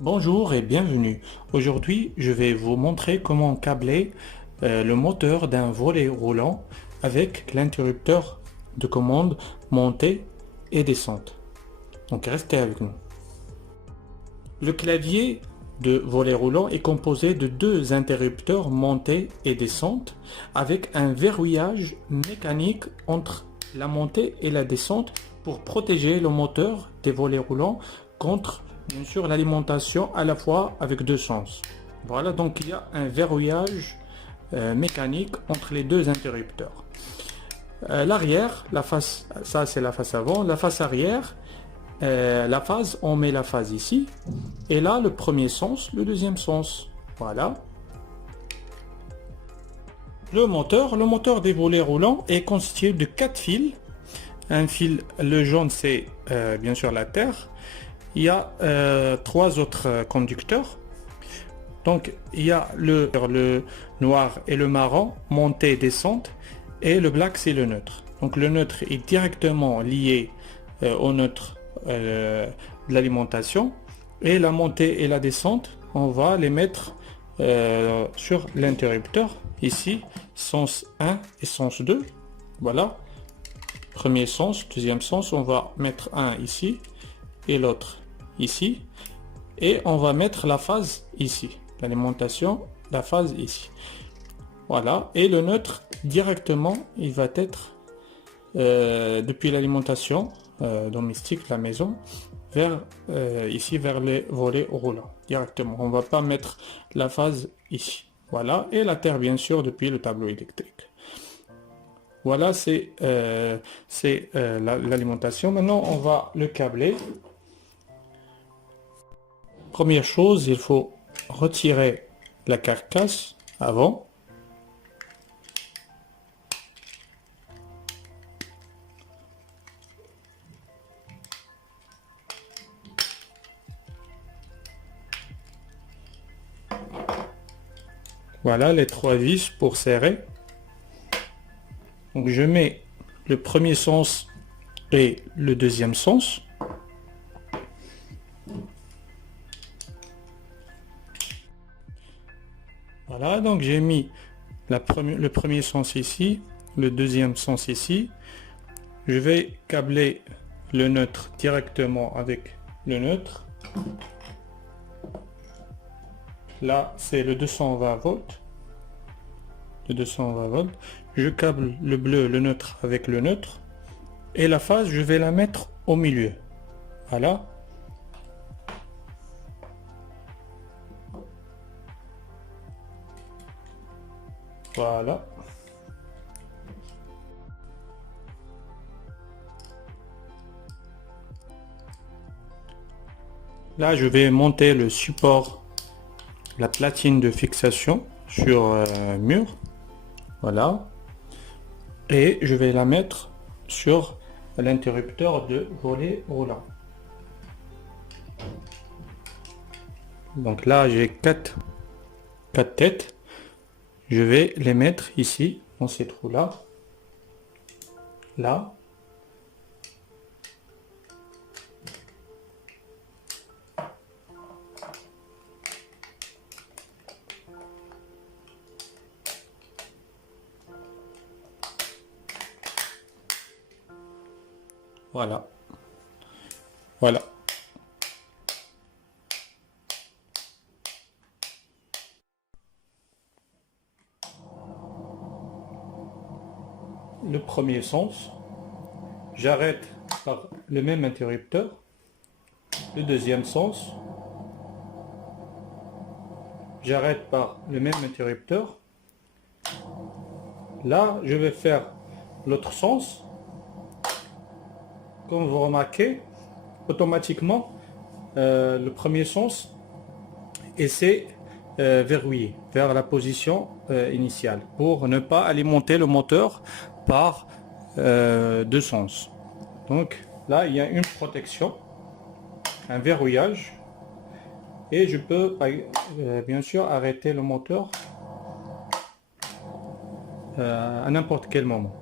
Bonjour et bienvenue. Aujourd'hui, je vais vous montrer comment câbler le moteur d'un volet roulant avec l'interrupteur de commande montée et descente. Donc restez avec nous. Le clavier de volet roulant est composé de deux interrupteurs montée et descente avec un verrouillage mécanique entre la montée et la descente pour protéger le moteur des volets roulants contre bien sûr l'alimentation à la fois avec deux sens. Voilà, donc il y a un verrouillage mécanique entre les deux interrupteurs. L'arrière, la face, ça c'est la face avant, la face arrière, la phase, on met la phase ici, et là le premier sens, le deuxième sens. Voilà. Le moteur des volets roulants est constitué de 4 fils. Un fil, le jaune c'est bien sûr la terre. Il y a trois autres conducteurs. Donc il y a le noir et le marron, montée et descente, et le black c'est le neutre. Donc le neutre est directement lié au neutre de l'alimentation, et la montée et la descente, on va les mettre sur l'interrupteur, ici, sens 1 et sens 2. Voilà, premier sens, deuxième sens, on va mettre un ici, et l'autre ici, et on va mettre la phase ici, l'alimentation, la phase ici. Voilà, et le neutre directement il va être depuis l'alimentation domestique, la maison, vers ici, vers les volets roulants directement. On va pas mettre la phase ici. Voilà, et la terre bien sûr depuis le tableau électrique. Voilà, c'est l'alimentation. Maintenant on va le câbler. Première chose, il faut retirer la carcasse avant. Voilà les trois vis pour serrer. Donc je mets le premier sens et le deuxième sens. Voilà, donc j'ai mis le premier sens ici, le deuxième sens ici. Je vais câbler le neutre directement avec le neutre. Là, c'est le 220 volts. Le 220 volts. Je câble le bleu, le neutre avec le neutre. Et la phase, je vais la mettre au milieu. Voilà. Voilà. Là, je vais monter le support, la platine de fixation sur mur. Voilà. Et je vais la mettre sur l'interrupteur de volet roulant. Donc là, j'ai quatre têtes. Je vais les mettre ici, dans ces trous-là. Là. Voilà. Voilà. Le premier sens, j'arrête par le même interrupteur. Le deuxième sens, j'arrête par le même interrupteur. Là, je vais faire l'autre sens. Comme vous remarquez, automatiquement, le premier sens essaie verrouillé vers la position initiale pour ne pas alimenter le moteur par deux sens. Donc là, il y a une protection, un verrouillage, et je peux bien sûr arrêter le moteur à n'importe quel moment.